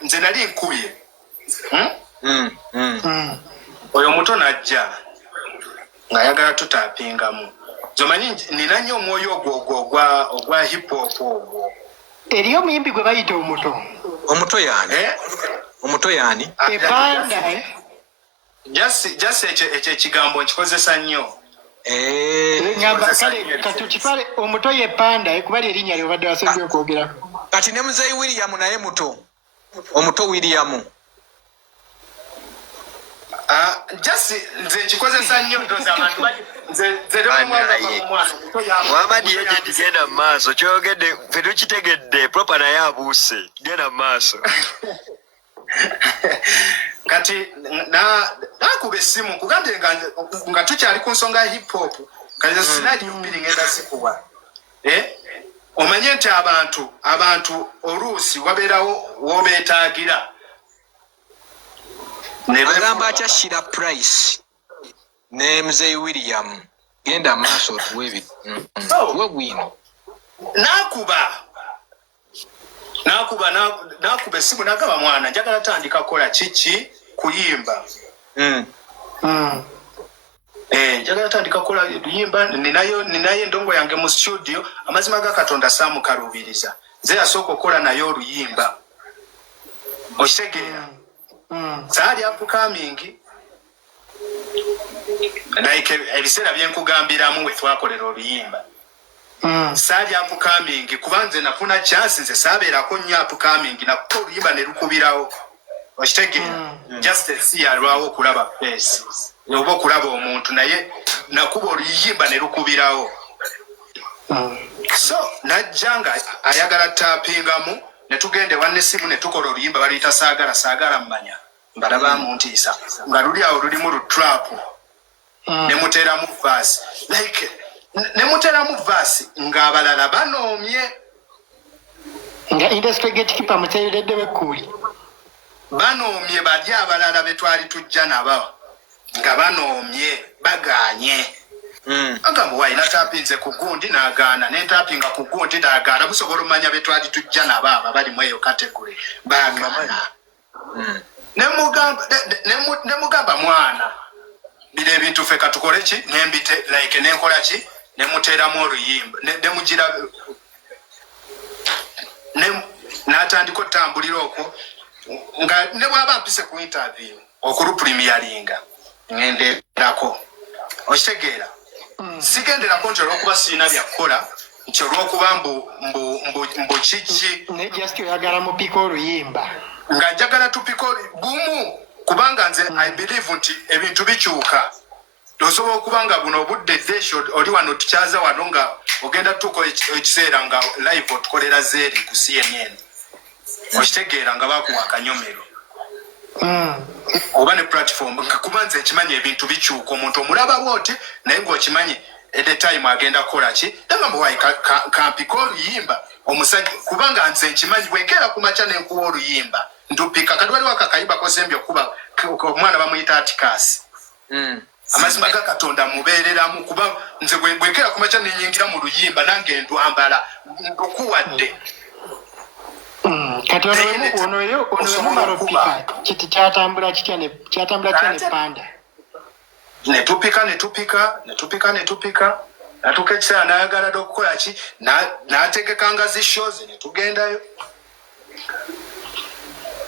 nze nali nkubye oyo omuto najja ng'ayagala tutapingamu zomanyi nina nnyo omwoyo ogwa hip hop ogwo eriyo omuyimbi gwe bayita omuto yani epanda just ekyo ekigambo nkikozesa nnyo kale katukitwale omuto yepanda kuba lyerinnya lyobadde wasembye okwogerako kati ne muzeyi William naye omuto William just nze nkikozesa nnyo ndoza abantu Muhammad yeje genda mu maaso kyogedde ffe tukitegedde proper naye abuuse genda mu maaso kati nakuba essimu nkugambye nga tukyali ku nsonga ya hip hop kati sinali mbiri ngenda sikuwa omanye nti abantu oluusi wabeerawo wobeetaagira agamba atya Shira Price ne muzeyi William genda maaso tuwe bwino nakuba essimu nagaba mwana njagala tandika kola kiki kuyimba njagala tandika kola luyimba ninayo endongo yange mu studio amazima ga Katonda saamukalubiriza nze yasooka okola naye oluyimba okitegeera saali upcoming like ebiseera byenkugambiramu we twakolera oluyimba saali upcoming kuba nze nafuna chance nze saabeerako nnyo upcoming nakuba oluyimba ne lukubirawo okitegeera just siyalwawo okulaba face oba okulaba omuntu naye nakuba oluyimba ne lukubirawo so najja nga ayagala tapingamu netugende wanesimu netukola oluyimba baluyita saagala mmanya mbalabamu ntiisa nga luli awo lulimu lutrap nemuteramu vaasi like nemuteramu vaasi ng'abalala banoomye nga industry gatekeeper muteeredde wekkuuli banoomye bali abalala betwali tujja nabo nga banoomye baganye agamba waina tapinze ku gundi n'agaana nentapinga ku gundi n'agaana busobola omanya betwali tujja nabo aba bali mu eyo kategori baagaana nemugamba mwana bire ebintu ffe katukole ki nembite like nenkola ki nemuteeramu oluyimba nemugira n'atandika otambulira okwo nga ne bw'aba mpise ku interview okulupremiyaringa ngenderako okitegeera sigenderako nti olwokuba sirina byakukola nti olwokuba mbu kiki ne just oyagala mupika oluyimba nga njagala tupika bumu kubanga nze I believe nti ebintu bikyuka osobola okuba nga buno obudde desho oli wano tukyaza wano nga ogenda tuko ekiseera nga live otukolera zeeri ku CNN okitegeera nga bakuwa akanyomero oba ne platform kuba nze ekimanyi ebintu bikyuka omuntu omulaba bwoti naye ng'okimanyi at the time agenda kukola ki egamba wayi kampika oluyimba omusajja kubanga nze nkimanyi bwenkeera ku makya nenkuwa oluyimba ntupika kati waliwo akakayimba kosembye okuba omwana bamuyita atikasi amazima ga Katonda mubeereramu kuba nze bwenkeera ku makya nenyingira mu luyimba nange ndwambala ndukuwadde kati onoyo mumala opika kiti kyatambula kitya nepanda netupika natuka ekiseera nayagala dde okukola ki nategekanga zi shows netugendayo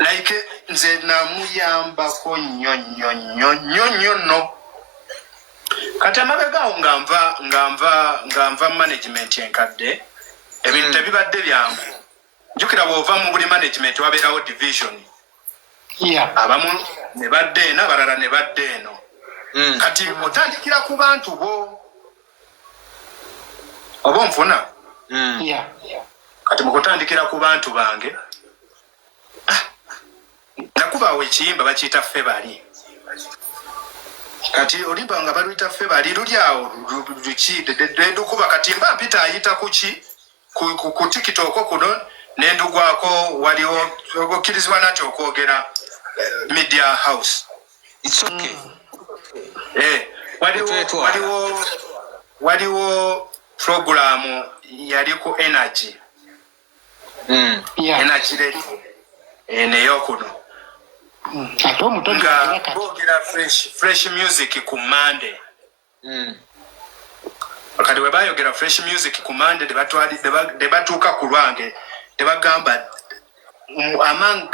like nze namuyambako nnyo nno kati amabegaawo nga nva management enkadde ebintu tebibadde byangu njukira bw'ova mu buli management wabeerawo division abamu ne badde eno abalala ne badde eno kati otandikira ku bantu bo oba onfuna kati mukutandikira ku bantu bange nakubaawo ekiyimba bakiyita ffe bali kati olimba nga baluyita ffe bali luli awo luki dendukuba kati mba mpita ayita kuki ku tikitoko kuno nendugwako waliwo okkirizibwa nati okwogera media house it's okay waliwo programu yali ku energy energy radio neyo kuno ate omuto nga boogera fresh music ku Monday. Kati we bayogera fresh music ku Monday de batuuka ku lwange de bagamba among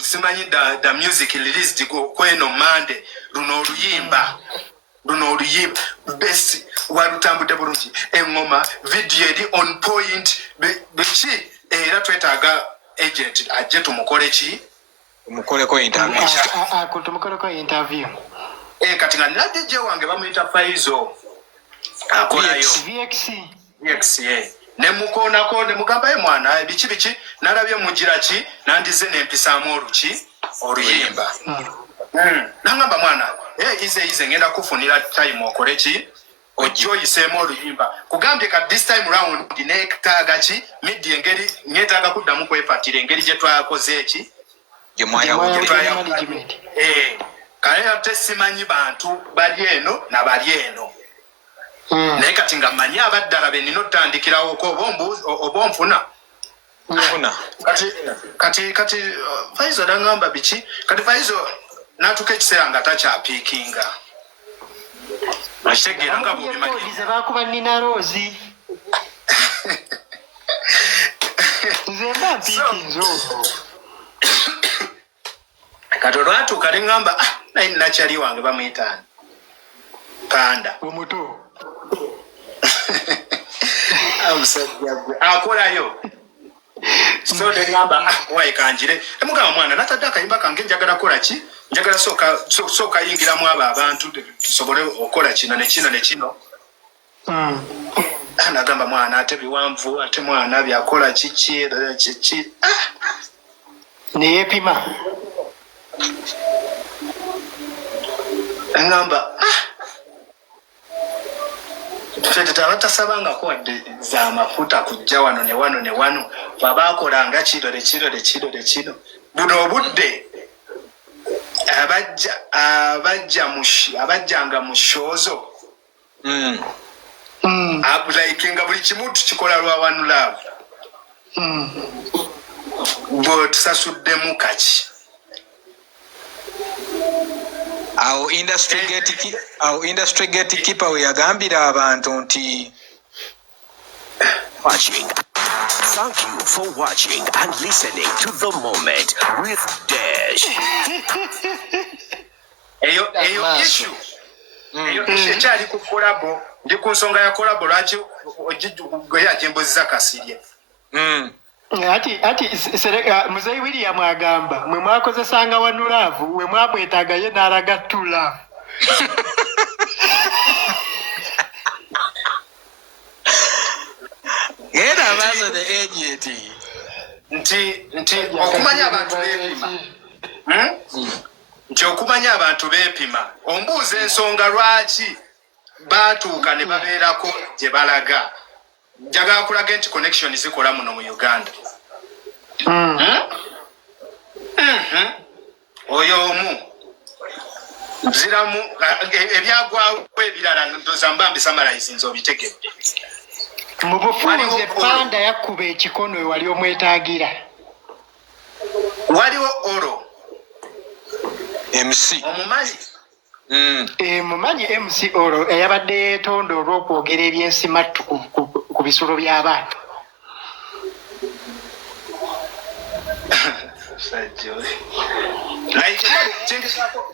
simanyi the music released kweno Monday luno oluyimba best walutambudde bulungi engoma video eri on point biki era twetaaga agent ajje tumukole ki mukoleko interview kati nga nina DJ wange bamuyita Faizo akolayo VX nemukoonako nemugambayo mwana biki nalabye mugira ki nandize nempisaamu oluyimba nangamba mwana ize ngenda kufunira time okole ki ojoyiseemu oluyimba kugambye ka this time round neetaaga ki midi engeri nyetaaga kuddamu kwepatira engeri gye twakoze eki kale ate simanyi bantu bali eno nabali eno naye kati nga manyi abaddala benina otandikirawo oba onfuna kati Faizo nangamba biki kati Faizo natuka ekiseera nga takyapiikinga akitegeera nga bubize bakuba nina Rozi nze mba mpiikinze olwo kati olwatuuka neŋŋamba naye nakyali wange bamuyitaani Panda omuto omusajja gwe akolayo so neŋŋamba wayikanjire emugamba mwana natadde akayimba kange njagala kola ki njagala sooka yingiramu abo abantu tusobole okola kino nekino nagamba mwana ate biwanvu ate mwana byakola kiki neyeepima engamba fete abatasabangako wadde za mafuta kujja wano ne wano babakolanga kino buno obudde abajjanga mu shozo like nga buli kimu tukikola lwa One Love bwe tusasuddemu kaki awo industry gatekeeper we yagambira abantu nti watching. Thank you for watching and listening to The Moment with Dash. Eyo issue ekyali ku kolabo ndi ku nsonga ya kolabo lwaki gwe yajemboziza Kasirye ati Muzeyi William agamba mwe mwakozesanga One Love we mwamwetaaga ye n'alaga Two Love. era abazo the agent nti okumanya abantu beepima nti okumanya abantu beepima ombuuza ensonga lwaki baatuuka ne babeerako gye balaga njagala kulaga nti connection zikola muno mu Uganda oyo omu ziramu ebyagwawo ebirala ndoza mbambi summarize nzo bitegedde mu bufuuze Panda yakuba ekikono we wali omwetaagira waliwo Oro MC omumanyi mumanyi MC Oro eyabadde yeetonda olw'okwogera ebyensimattu ku bisulo by'abantu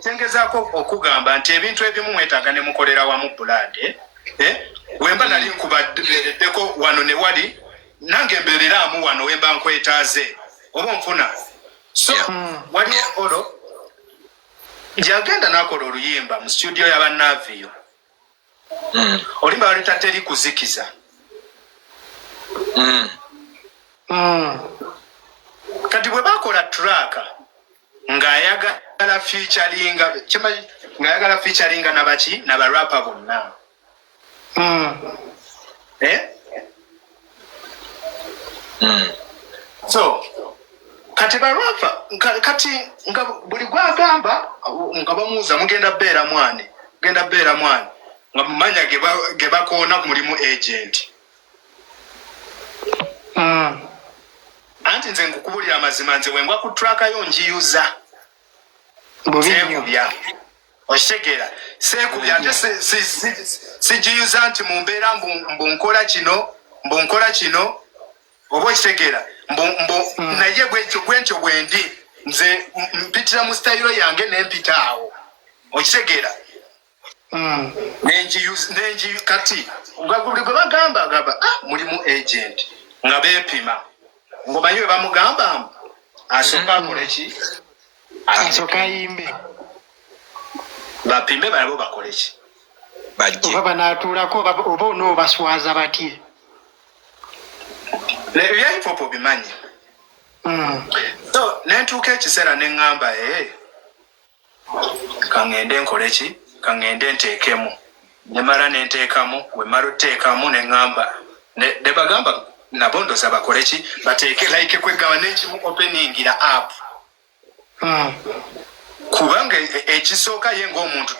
kyengezaako okugamba nti ebintu ebimu mwetaaga ne mukolera wamu bulande wemba nali nkubaddeko wano ne wali nange mbeereramu wano wemba nkwetaaze oba nfuna so waliwo Oro gyagenda n'akola oluyimba mu studio y'abannaviyo olimba balita teri kuzikiza kati bwe bakola track ng'ayagala featuringa nabaki nabarapa bonna so kati barapa kati nga buli gwagamba nga bamuuza mugenda beera mwane nga mumanya ge bakoona mulimu agent anti nze nkukubulira amazima nze wengwa ku traka yo njiyuza bubi nnyo sekubya okitegera sekubya ate sijiyuza nti mu mbeera mbunkola kino oba okitegera naye gwentyo bwendi nze mpitira mu sitayiro yange nempita awo okitegera kati gwe bagamba mulimu agent nga beepima ngomanyi we bamugamba asooka akoleki asooka ayimbe bapimbe balabo bakoleki oba banaatuulako oba onoobaswaza batye ebyahipopo bimanyi so nentuuka ekiseera neŋŋamba kaŋŋende nkoleki kaŋŋende nteekemu nemala nenteekamu wemala oteekamu neŋŋamba ne bagamba nabo ndoza bakoleki bateeke like kwegaba n'ekimu openingira app kubanga ekisooka ye ng'omuntu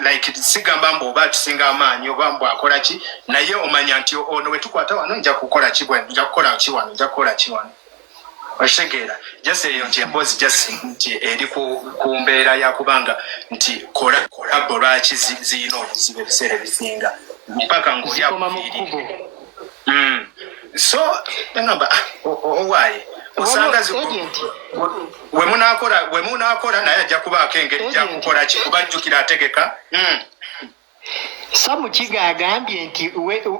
like sigamba mbu oba tusinga amaanyi oba mbu akola ki naye omanya nti ono wetukwata wano nja kukola ki bwe nja kukola ki wano nja kukola ki wano okitegeera jasi eyo nti emboozi jasi nti eri ku mbeera yakubanga nti kolabo lwaki ziyina obuzibu ebiseera ebisinga mpaka ng'olyakufiirire so engamba owaaye osanga wemunaakola naye ajja kubaako engeri gyakukola ki kubajjukira ategeka Samukiga agambye nti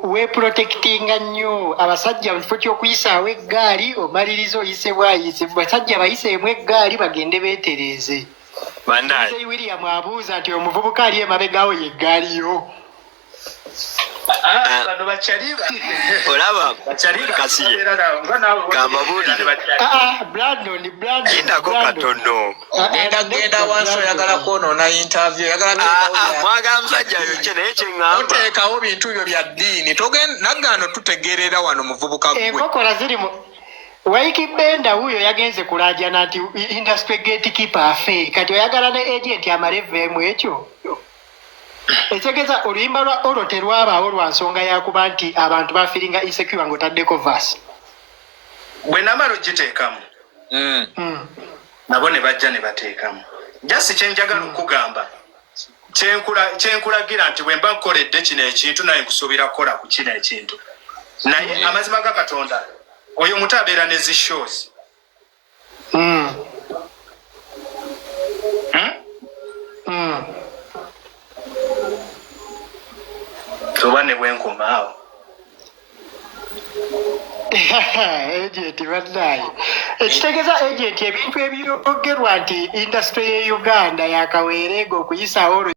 weeprotectinga nnyo abasajja mu kifo ky'okuyisaawo eggaali omaliriza oyise bwayise basajja bayiseemu eggaali bagende beetereeze bannaye William abuuza nti omuvubuka ali emabegaawo yeggaaliyo bano bakyaliba olaba kasiye kambabuulire gendako katono genda wansi oyagala kwonoona interview mwagala musajja yokye naye kyeŋŋamba oteekawo bintu byo bya ddiini nagano tutegeerera wano muvubuka gwe enkokola ziri mu Waiki Benda huyo yagenze kulajana nti industry gatekeeper afe kati oyagala ne agent amalevemu ekyo ekegeza oluyimba lwa olo terwabaawo lwa nsonga yakuba nti abantu bafiringa insecure ng'otaddeko verse bwe namala ogiteekamu nabo ne bajja ne bateekamu jasi kyenjagala okugamba kyenkulagira nti bwe mba nkoledde kino ekintu naye nkusuubira kukola ku kino ekintu naye amazima ga Katonda oyo omuntu abeera ne zi shows oba ne bwenkomaawo agent bannaye ekitegeeza agent ebintu ebyogerwa nti industry y'e Uganda yakaweereega okuyisaawo